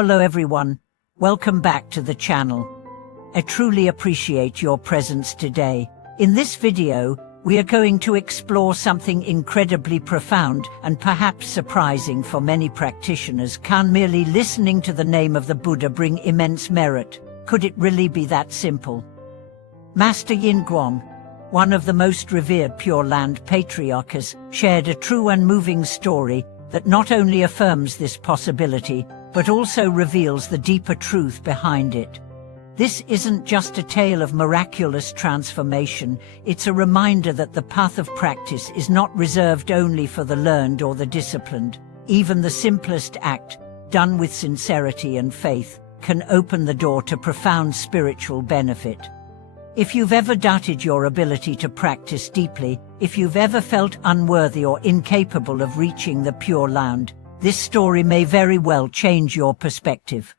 Hello everyone, welcome back to the channel. I truly appreciate your presence today. In this video, we are going to explore something incredibly profound and perhaps surprising for many practitioners. Can merely listening to the name of the Buddha bring immense merit? Could it really be that simple? Master Yin Guang, one of the most revered Pure Land patriarchs, shared a true and moving story that not only affirms this possibility, but also reveals the deeper truth behind it. This isn't just a tale of miraculous transformation, it's a reminder that the path of practice is not reserved only for the learned or the disciplined. Even the simplest act, done with sincerity and faith, can open the door to profound spiritual benefit. If you've ever doubted your ability to practice deeply, if you've ever felt unworthy or incapable of reaching the Pure Land, this story may very well change your perspective.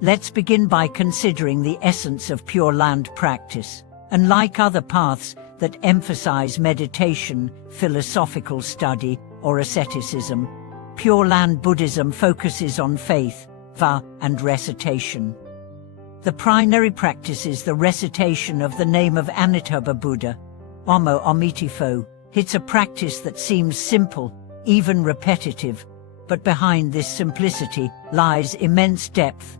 Let's begin by considering the essence of Pure Land practice. Unlike other paths that emphasize meditation, philosophical study, or asceticism, Pure Land Buddhism focuses on faith, vow, and recitation. The primary practice is the recitation of the name of Amitabha Buddha, Omo Omitifo. It's a practice that seems simple, even repetitive, but behind this simplicity lies immense depth.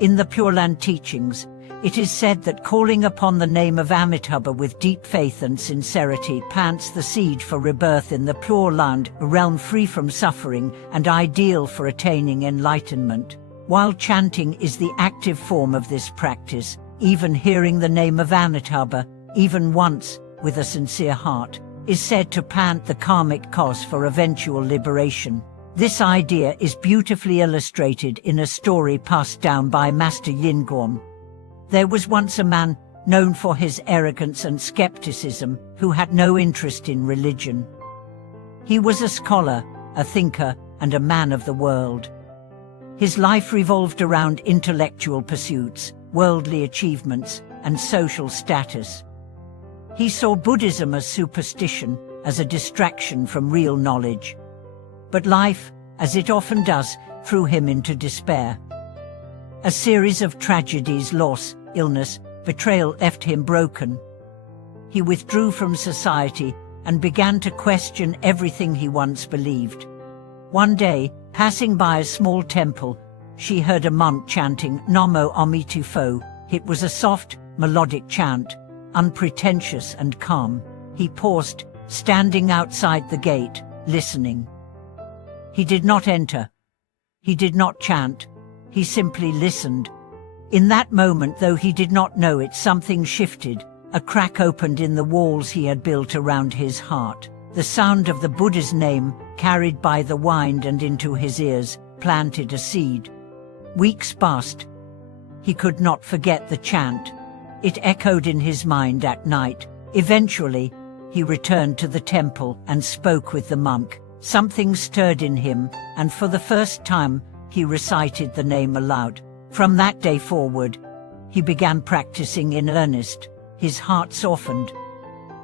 In the Pure Land teachings, it is said that calling upon the name of Amitabha with deep faith and sincerity plants the seed for rebirth in the Pure Land, a realm free from suffering and ideal for attaining enlightenment. While chanting is the active form of this practice, even hearing the name of Amitabha, even once, with a sincere heart, is said to plant the karmic cause for eventual liberation. This idea is beautifully illustrated in a story passed down by Master Yin Guang. There was once a man, known for his arrogance and skepticism, who had no interest in religion. He was a scholar, a thinker, and a man of the world. His life revolved around intellectual pursuits, worldly achievements, and social status. He saw Buddhism as superstition, as a distraction from real knowledge. But life, as it often does, threw him into despair. A series of tragedies, loss, illness, betrayal left him broken. He withdrew from society and began to question everything he once believed. One day, passing by a small temple, she heard a monk chanting Namo Omitifo. It was a soft, melodic chant, unpretentious and calm. He paused, standing outside the gate, listening. He did not enter. He did not chant. He simply listened. In that moment, though he did not know it, something shifted. A crack opened in the walls he had built around his heart. The sound of the Buddha's name, carried by the wind and into his ears, planted a seed. Weeks passed. He could not forget the chant. It echoed in his mind at night. Eventually, he returned to the temple and spoke with the monk. Something stirred in him, and for the first time, he recited the name aloud. From that day forward, he began practicing in earnest. His heart softened.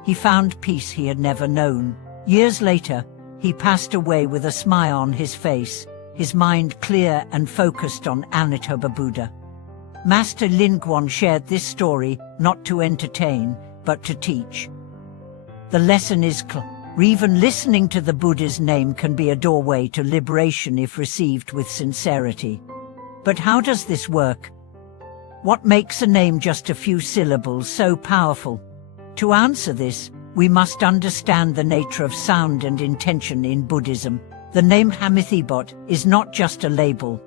He found peace he had never known. Years later, he passed away with a smile on his face, his mind clear and focused on Amitabha Buddha. Master Yin Guang shared this story not to entertain, but to teach. The lesson is clear. Even listening to the Buddha's name can be a doorway to liberation if received with sincerity. But how does this work? What makes a name just a few syllables so powerful? To answer this, we must understand the nature of sound and intention in Buddhism. The name Amitabha is not just a label.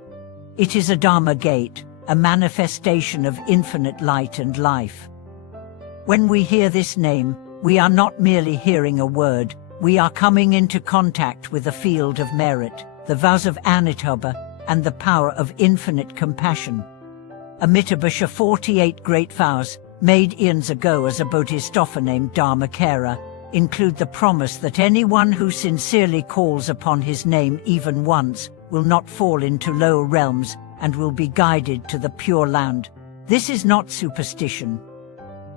It is a Dharma gate, a manifestation of infinite light and life. When we hear this name, we are not merely hearing a word, we are coming into contact with a field of merit, the vows of Amitabha, and the power of infinite compassion. Amitabha's 48 great vows, made eons ago as a bodhisattva named Dharmakara, include the promise that anyone who sincerely calls upon his name even once will not fall into lower realms and will be guided to the Pure Land. This is not superstition.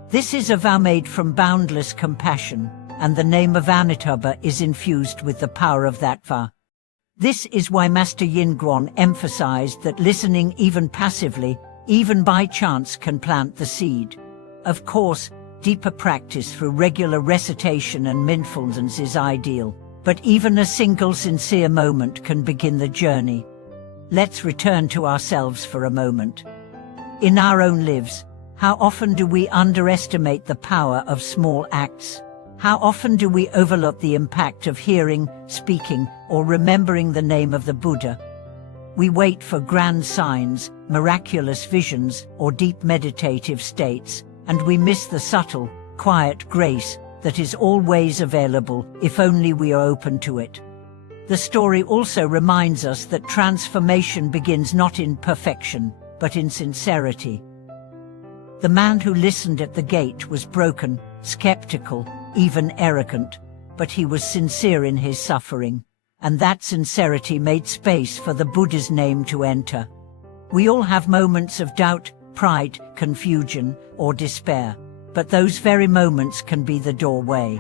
This is a vow made from boundless compassion, and the name of Amitabha is infused with the power of that vow. This is why Master Yingguan emphasized that listening even passively, even by chance, can plant the seed. Of course, deeper practice through regular recitation and mindfulness is ideal, but even a single sincere moment can begin the journey. Let's return to ourselves for a moment. In our own lives, how often do we underestimate the power of small acts? How often do we overlook the impact of hearing, speaking, or remembering the name of the Buddha? We wait for grand signs, miraculous visions, or deep meditative states, and we miss the subtle, quiet grace that is always available if only we are open to it. The story also reminds us that transformation begins not in perfection, but in sincerity. The man who listened at the gate was broken, skeptical, even arrogant, but he was sincere in his suffering, and that sincerity made space for the Buddha's name to enter. We all have moments of doubt, pride, confusion, or despair, but those very moments can be the doorway.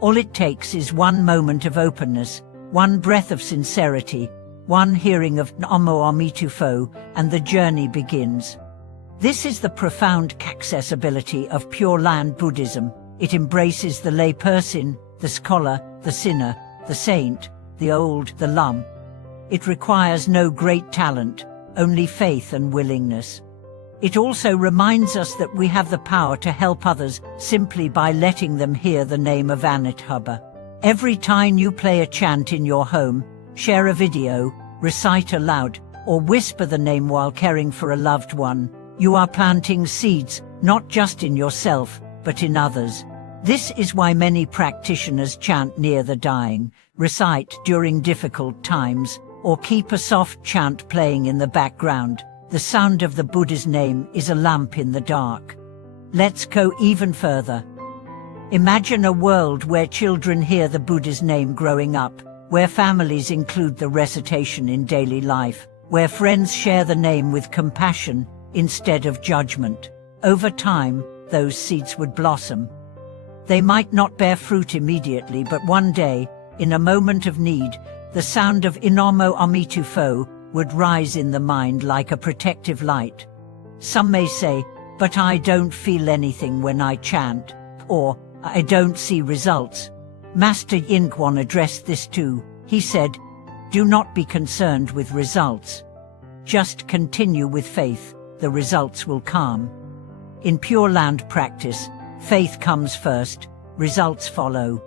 All it takes is one moment of openness, one breath of sincerity, one hearing of Namo Amitufo, and the journey begins. This is the profound accessibility of Pure Land Buddhism. It embraces the lay person, the scholar, the sinner, the saint, the old, the young. It requires no great talent, only faith and willingness. It also reminds us that we have the power to help others simply by letting them hear the name of Amitabha. Every time you play a chant in your home, share a video, recite aloud, or whisper the name while caring for a loved one, you are planting seeds, not just in yourself, but in others. This is why many practitioners chant near the dying, recite during difficult times, or keep a soft chant playing in the background. The sound of the Buddha's name is a lamp in the dark. Let's go even further. Imagine a world where children hear the Buddha's name growing up, where families include the recitation in daily life, where friends share the name with compassion instead of judgment. Over time, those seeds would blossom. They might not bear fruit immediately, but one day, in a moment of need, the sound of Namo Amitufo would rise in the mind like a protective light. Some may say, "But I don't feel anything when I chant," or "I don't see results." Master Yingguan addressed this too. He said, "Do not be concerned with results. Just continue with faith, the results will come." In Pure Land practice, faith comes first, results follow.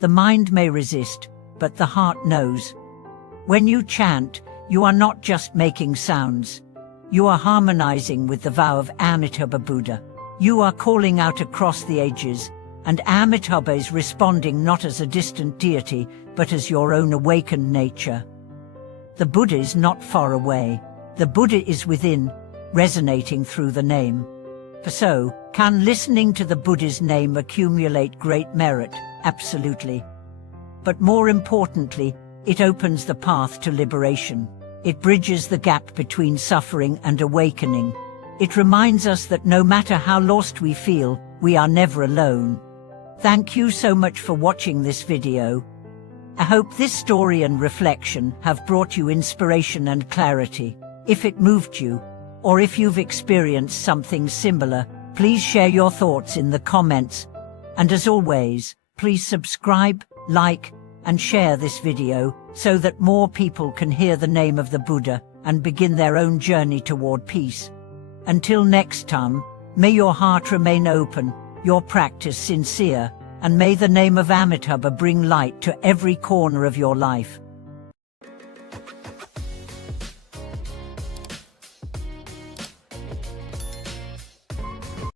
The mind may resist, but the heart knows. When you chant, you are not just making sounds. You are harmonizing with the vow of Amitabha Buddha. You are calling out across the ages, and Amitabha is responding not as a distant deity, but as your own awakened nature. The Buddha is not far away. The Buddha is within, resonating through the name. So, can listening to the Buddha's name accumulate great merit? Absolutely. But more importantly, it opens the path to liberation. It bridges the gap between suffering and awakening. It reminds us that no matter how lost we feel, we are never alone. Thank you so much for watching this video. I hope this story and reflection have brought you inspiration and clarity. If it moved you, or if you've experienced something similar, please share your thoughts in the comments. And as always, please subscribe, like, and share this video so that more people can hear the name of the Buddha and begin their own journey toward peace. Until next time, may your heart remain open, your practice sincere, and may the name of Amitabha bring light to every corner of your life.